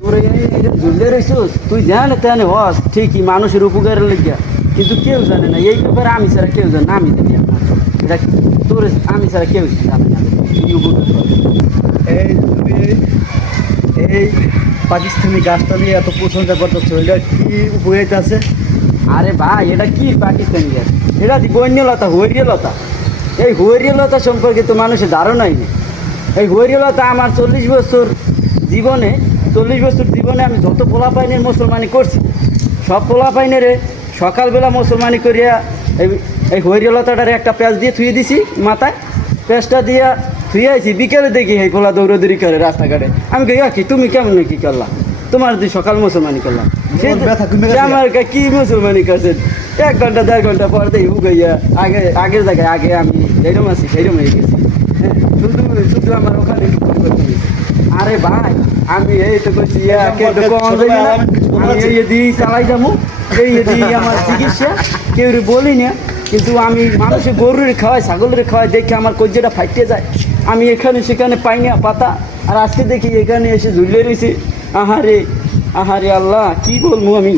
তোর ঝুলে রইছিস তুই জানে তেনে হস ঠিকই মানুষের উপকারের লেগিয়া, কিন্তু কেউ জানে না এই ব্যাপারে। আমি ছাড়া কেউ জানে না, আমি জানি একমাত্র। এটা তোর আমি ছাড়া কেউ জানে না এই উপকার করে। এই তুমি এই পাকিস্তানি গাছটা নিয়ে এত প্রশংসা করতেছো, এটা কি উপকারিতা আছে? আরে ভাই এটা কি পাকিস্তানি গাছ? এটা বন্যলতা, হরিয়লতা। এই হরিয়লতা সম্পর্কে তো মানুষের ধারণাই নেই। এই হরিয়লতা আমার 40 বছর জীবনে আমি যত পোলাপাইনের মুসলমানি করছি, সব পোলাপাইনের সকালবেলা মুসলমানি করিয়া এই হরিয়লতাটার একটা প্যাঁচ দিয়ে থুয়ে দিছি মাথায়, প্যাঁচটা দিয়া থুয়ে আইছি। বিকেলে দেখি এই পোলা দৌড়াদৌড়ি করে রাস্তাঘাটে। আমি কই কি তুমি কেমন কি করলাম, তোমার দিয়ে সকাল মুসলমানি করলাম। আমার কি মুসলমানি করছেন? 1 ঘন্টা 1.5 ঘন্টা পর দেখি উগাইয়া আগের জায়গায় আগে আমি যেরকম আছি সেইরকম হয়ে গেছি। হ্যাঁ, শুধু আমার ওখানে একটু পরিবর্তন হয়েছে। আরে ভাই আমি এই তো করছি আমি দিয়ে চালাই যাবো, এই দিয়ে আমার চিকিৎসা কেউ বলি না। কিন্তু আমি মানুষের গরুরে খাওয়াই, ছাগলের খাওয়াই, দেখে আমার কজ্জাটা ফাইটে যায়। আমি এখানে সেখানে পাই না পাতা, আর আজকে দেখি এখানে এসে ঝুলে রয়েছে। আহারে আহারে আল্লাহ, কি বলবো আমি।